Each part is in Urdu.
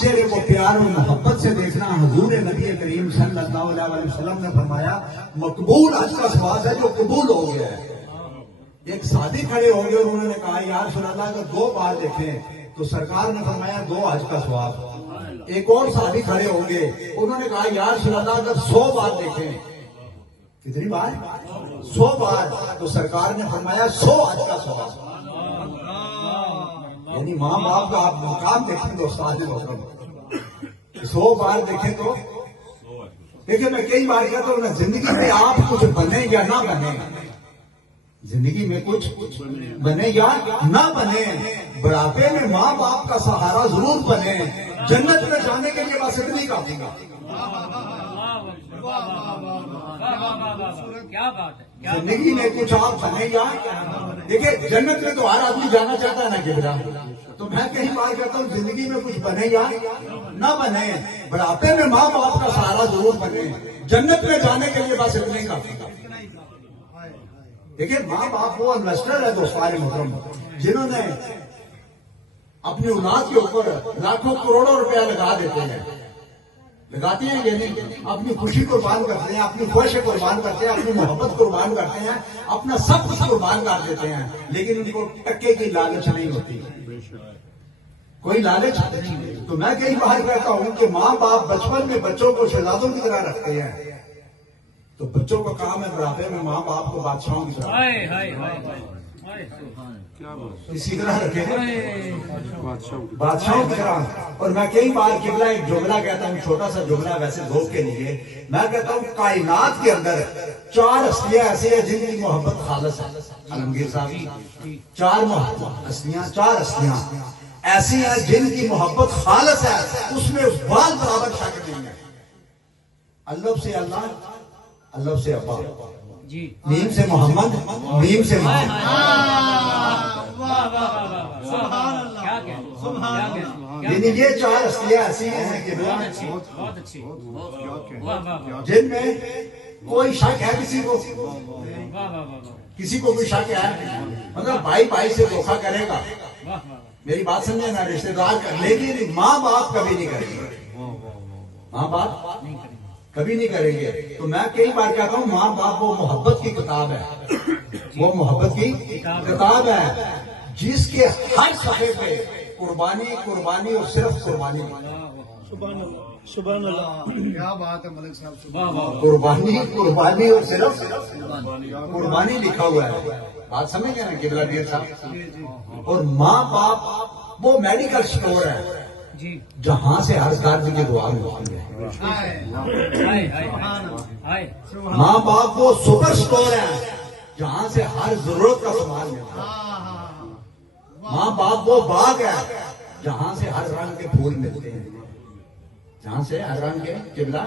چہرے کو پیار اور محبت سے دیکھنا. حضور نبی کریم صلی اللہ علیہ وسلم نے فرمایا مقبول حج کا ثواب ہے جو قبول ہو گیا ہے. ایک ساتھی کھڑے ہو گئے اور انہوں نے کہا یا رسول اللہ اگر 2 بار دیکھیں تو سرکار نے فرمایا 2 حج کا ثواب. ایک اور صحابی کھڑے ہوں گے, انہوں نے کہا یا رسول اللہ اگر 100 بار دیکھیں, کتنی بار؟ 100 بار, تو سرکار نے فرمایا 100 حج کا ثواب. یعنی ماں باپ کا آپ مقام دیکھیں تو استاد محترم 100 بار دیکھیں تو دیکھیں. میں کئی بار کہتا ہوں نا, زندگی میں آپ کچھ بنے یا نہ بنے, زندگی میں کچھ بنے یا نہ بنے, بڑھاپے میں ماں باپ کا سہارا ضرور بنے. جنت میں جانے کے لیے بس اتنی کافی گا. زندگی میں کچھ آپ بنے یا دیکھیں, جنت میں تو ہر آدمی جانا چاہتا ہے نا گبرا. تو میں کئی بار کہتا ہوں زندگی میں کچھ بنے یا نہ بنے, بڑھاپے میں ماں باپ کا سہارا ضرور بنے. جنت میں جانے کے لیے بس اتنی کافی گا. دیکھیں ماں باپ وہ انویسٹر ہے دوستان محترم, جنہوں نے اپنی اولاد کے اوپر لاکھوں کروڑوں روپیہ لگا دیتے ہیں. لگاتے ہیں یا نہیں؟ اپنی خوشی قربان کرتے ہیں, اپنی خواہشیں قربان کرتے ہیں, اپنی محبت قربان کرتے ہیں, اپنا سب کچھ قربان کر دیتے ہیں, لیکن ان کو ٹکے کی لالچ نہیں ہوتی, کوئی لالچ نہیں. تو میں کئی بار کہتا ہوں کہ ماں باپ بچپن میں بچوں کو شہزادوں کی طرح رکھتے ہیں, تو بچوں کا کام ہے بڑھاپے میں ماں باپ کو بادشاہوں کی طرح اسی طرح رکھے, بادشاہوں کی طرح. اور میں کئی بار قبلہ ایک جملہ کہتا ہوں, چھوٹا سا جملہ ویسے دھوپ کے لیے. میں کہتا ہوں کائنات کے اندر 4 ہستیاں ایسی ہیں جن کی محبت خالص ہے. عالمگیر صاحب 4 ہستیاں ایسی ہیں جن کی محبت خالص ہے, اس میں بال برابر شک نہیں ہے. اللہ سے اللہ, اللہ سے ابا, نیم سے محمد, نیم سے محمد. یعنی یہ 4 ہستیاں ایسی ہیں کہ جن میں کوئی شک ہے کسی کو کوئی شک ہے, مطلب بھائی بھائی سے دھوکہ کرے گا, میری بات سمجھے نا, رشتے دار کر, لیکن ماں باپ کبھی نہیں کریں گے, ماں باپ کبھی نہیں کریں گے. تو میں کئی بار کہتا ہوں ماں باپ وہ محبت کی کتاب ہے, وہ محبت کی کتاب ہے جس کے ہر صفحے پہ قربانی قربانی اور صرف قربانی. سبحان اللہ, کیا بات ہے ملک صاحب. قربانی قربانی اور صرف قربانی لکھا ہوا ہے. بات سمجھ گئے نا قبلہ دیر صاحب. اور ماں باپ وہ میڈیکل سٹور ہے جہاں سے ہر درد کی دعا ملتی ہے. ماں باپ وہ سپر سٹور ہے جہاں سے ہر ضرورت کا سامان ملتا ہے. ماں باپ وہ باغ ہے جہاں سے ہر رنگ کے پھول ملتے ہیں, جہاں سے ہر رنگ کے قبلہ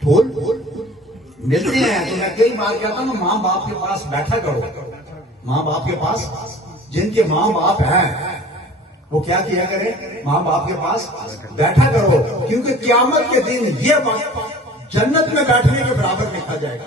پھول ملتے ہیں. تو میں کئی بار کہتا ہوں ماں باپ کے پاس بیٹھا کرو. ماں باپ کے پاس جن کے ماں باپ ہیں وہ کیا کیا کرے, ماں باپ کے پاس بیٹھا کرو, کیونکہ قیامت کے دن یہ وقت جنت میں بیٹھنے کے برابر لکھا جائے گا.